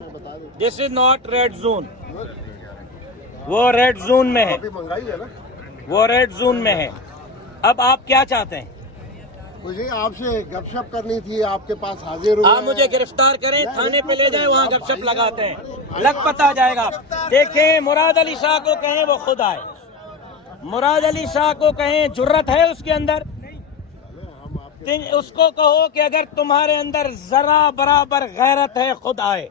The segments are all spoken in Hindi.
This is not red zone. वो रेड जोन में है, महंगाई है ना, वो रेड जोन में है। अब आप क्या चाहते हैं? मुझे आपसे गपशप करनी थी, आपके पास हाजिर हुए। आप मुझे गिरफ्तार करें, थाने पे ले जाएं, वहाँ गपशप लगाते हैं, लग पता जाएगा। देखें, मुराद अली शाह को कहें वो खुद आए, मुराद अली शाह को कहें जुर्रत है उसके अंदर, उसको कहो कि अगर तुम्हारे अंदर जरा बराबर गैरत है खुद आए।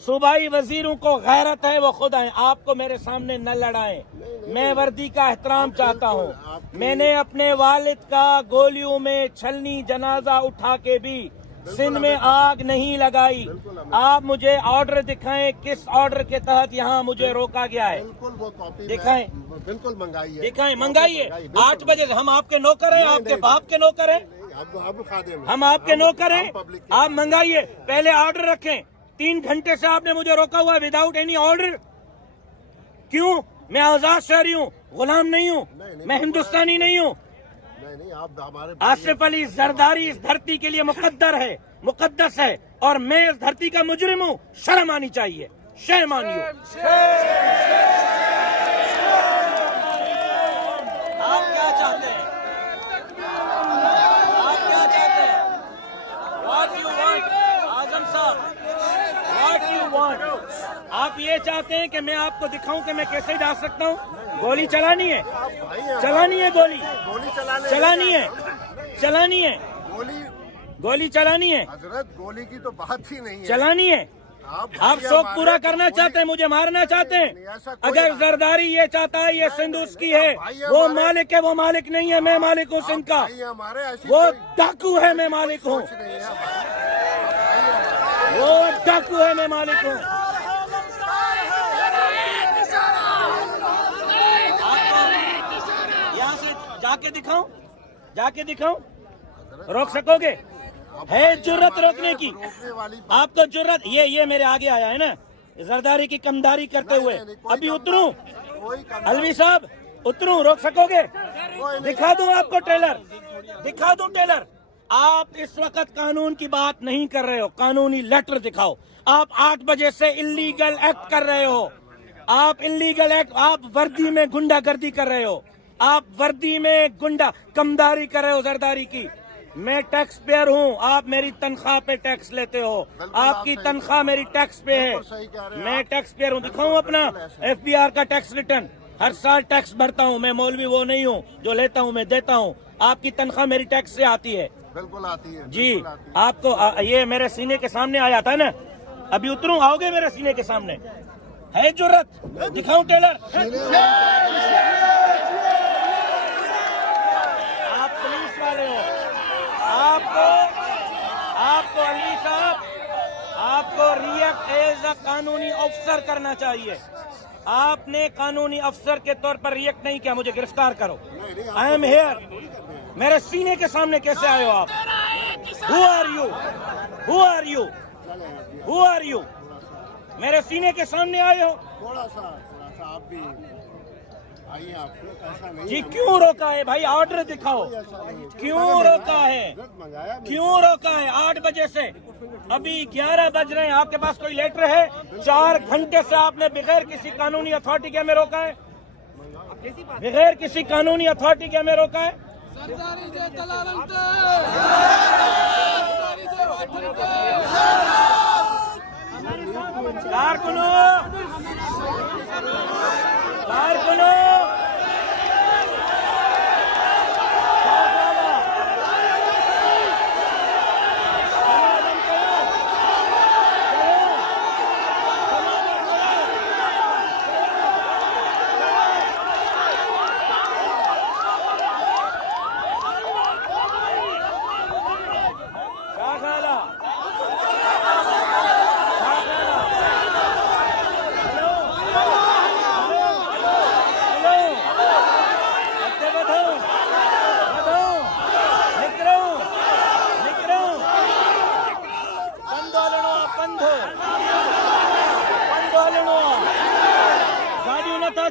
सूबाई वजीरों को गैरत है वो खुद आए, आपको मेरे सामने न लड़ाएं। मैं वर्दी का एहतराम चाहता हूँ। मैंने अपने वालिद का गोलियों में छलनी जनाजा उठा के भी सिंध में आग नहीं लगाई। आप मुझे ऑर्डर दिखाएं, किस ऑर्डर के तहत यहाँ मुझे रोका गया है? बिल्कुल वो कॉपी दिखाएं, बिल्कुल मंगाई है, दिखाएं, मंगाइए। 8 बजे हम आपके नौकर हैं, आपके बाप के नौकर हैं, हम आपके नौकर हैं। आप मंगाइए, पहले ऑर्डर रखें। 3 घंटे से आपने मुझे रोका हुआ विदाउट एनी ऑर्डर। क्यों? मैं आजाद शहरी हूँ, गुलाम नहीं हूँ, मैं हिंदुस्तानी नहीं हूँ। नहीं, आप हमारे आसिफ अली जरदारी इस धरती के लिए मुकद्दर है, मुकद्दस है, और मैं इस धरती का मुजरिम हूँ। शर्म आनी चाहिए, शर्म आनी हो। आप क्या चाहते हैं? आप क्या चाहते हैं? What you want, आजम साहब? What you want? आप ये चाहते हैं कि मैं आपको दिखाऊं कि मैं कैसे जा सकता हूं? गोली चलानी है, चलानी है, गोली चलानी है, चलानी है, गोली चलानी है। हजरत गोली की तो बात ही नहीं है, चलानी है। आप शौक पूरा करना चाहते हैं, मुझे मारना चाहते हैं। अगर जरदारी ये चाहता है ये सिंध उसकी है, वो मालिक है, वो मालिक नहीं है। मैं मालिक हूँ सिंध का, वो डाकू है, मैं मालिक हूँ। वो डाकू है, मैं मालिक हूँ। यहाँ से जाके दिखाऊं, जाके दिखाऊं? रोक सकोगे? है जुर्रत रोकने की? आपको जुर्रत? ये मेरे आगे आया है ना, जरदारी की कमदारी करते हुए। अभी उतरूं? अलवी साहब उतरूं? रोक सकोगे? दिखा दूं आपको ट्रेलर, दिखा दूं ट्रेलर? आप इस वक्त कानून की बात नहीं कर रहे हो, कानूनी लेटर दिखाओ। आप 8 बजे से इलीगल एक्ट कर रहे हो, आप इलीगल एक्ट, आप वर्दी में गुंडागर्दी कर रहे हो, आप वर्दी में गुंडा कमदारी कर रहे हो जरदारी की। मैं टैक्स पेयर हूँ, आप मेरी तनख्वाह पे टैक्स लेते हो, आपकी तनख्वाह मेरी टैक्स पे है। मैं टैक्स पेयर हूँ, दिखाऊं अपना FBR का टैक्स रिटर्न? हर साल टैक्स भरता हूँ मैं, मौलवी वो नहीं हूँ जो लेता हूँ मैं देता हूँ। आपकी तनख्वाह मेरी टैक्स से आती है। बिल्कुल आती है जी। आपको ये मेरे सीने के सामने आया था ना, अभी उतरूं? आओगे मेरे सीने के सामने? है जुर्रत? दिखाऊं टेलर? आप पुलिस वाले हो, आपको अली साहब, आपको रिएक्ट एज अ कानूनी अफसर करना चाहिए। आपने कानूनी अफसर के तौर पर रिएक्ट नहीं किया। मुझे गिरफ्तार करो, आई एम हेयर। मेरे सीने के सामने कैसे आए हो आप? Who are you? Who are you? Who are you? मेरे सीने के सामने आए हो? थोड़ा सा आप भी आइए, आपको ऐसा नहीं जी। क्यों रोका है भाई? ऑर्डर दिखाओ। क्यों रोका है? क्यों रोका है? 8 बजे से अभी 11 बज रहे हैं, आपके पास कोई लेटर है? 4 घंटे से आपने बगैर किसी कानूनी अथॉरिटी के हमें रोका है, बगैर किसी कानूनी अथॉरिटी के हमें रोका है। कारकुनो, कारकुनो,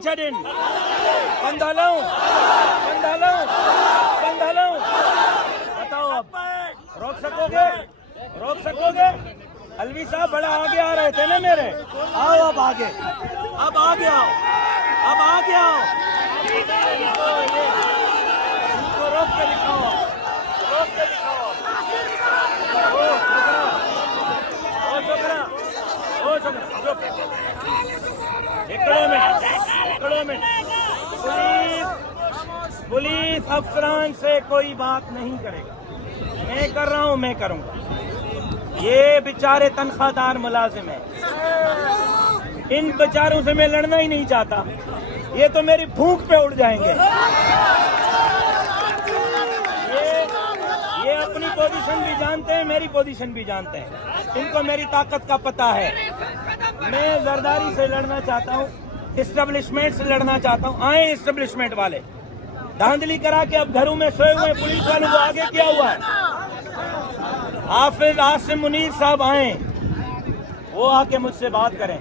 छड़िन पंधालूं, पंधालूं, पंधालूं। बताओ अब रोक सकोगे? रोक सकोगे? अलवी साहब बड़ा आगे आ रहे थे ना मेरे, आओ अब आगे, अब आगे आओ, अब आगे आओ, इनको रोक के दिखाओ, रोक के दिखाओ, ओ छोकरा, एकड़े में पुलिस अफसरान से कोई बात नहीं करेगा, मैं कर रहा हूं, मैं करूंगा। ये बेचारे तनख्वाहदार मुलाजिम हैं, इन बेचारों से मैं लड़ना ही नहीं चाहता, ये तो मेरी भूख पे उड़ जाएंगे। ये अपनी पोजीशन भी जानते हैं, मेरी पोजीशन भी जानते हैं, इनको मेरी ताकत का पता है। मैं जरदारी से लड़ना चाहता हूँ, इस्टेब्लिशमेंट से लड़ना चाहता हूँ। आए इस्टेब्लिशमेंट वाले, धांधली करा के अब घरों में सोए हुए पुलिस वालों को आगे किया हुआ है। हाफिज आसिम मुनीर साहब आए, वो आके मुझसे बात करें,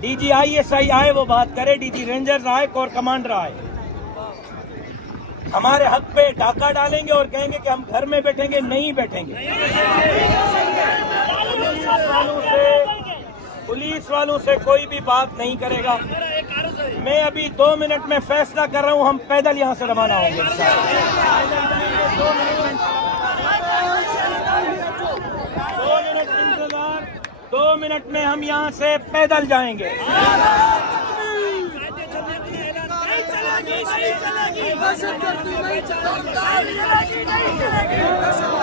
डीजी ISI आए, वो बात करे, डीजी रेंजर्स आए, कोर कमांडर आए, हमारे हक पे डाका डालेंगे और कहेंगे कि हम घर में बैठेंगे, नहीं बैठेंगे। पुलिस वालों से कोई भी बात नहीं करेगा। मैं अभी 2 मिनट में फैसला कर रहा हूं, हम पैदल यहां से रवाना होंगे। 2 मिनट में हम यहां से पैदल जाएंगे। चलेगी